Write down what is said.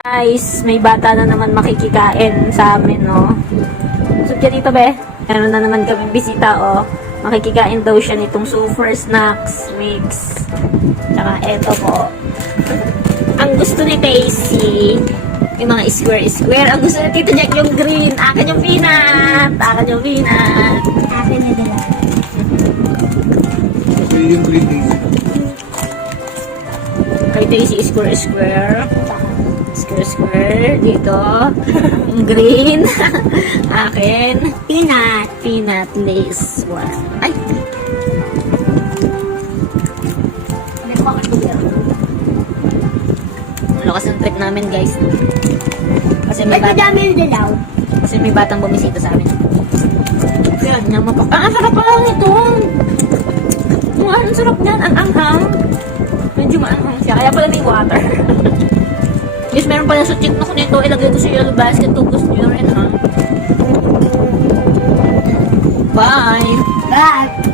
Guys, may bata na naman makikikain sa amin, no? So, dito, be. Meron na naman kami bisita, oh. Makikikain daw siya nitong super snacks mix. Tsaka eto po. Ang gusto ni Daisy, yung mga square. Ang gusto ni Tito Jack yung green. Akin yung peanut. Akin yung peanut. Akin na dala. Kasi yung green Daisy. Kay Daisy, square. Square. Dito. Yung green. Akin. Peanut lace one. Ay! May pocket beer. Lakas ng trip namin, guys. Kasi Ba't madami yung dilaw? may batang bumisita sa amin. Kaya niya ang sarap pala nito. Ang sarap niyan. Ang anghang. Medyo maanghang siya. Kaya pala may water. Guys, meron pala sa chick na ko nito. Ilagay ko sa yellow basket. Kung gusto nyo rin, ha? Bye! Bye!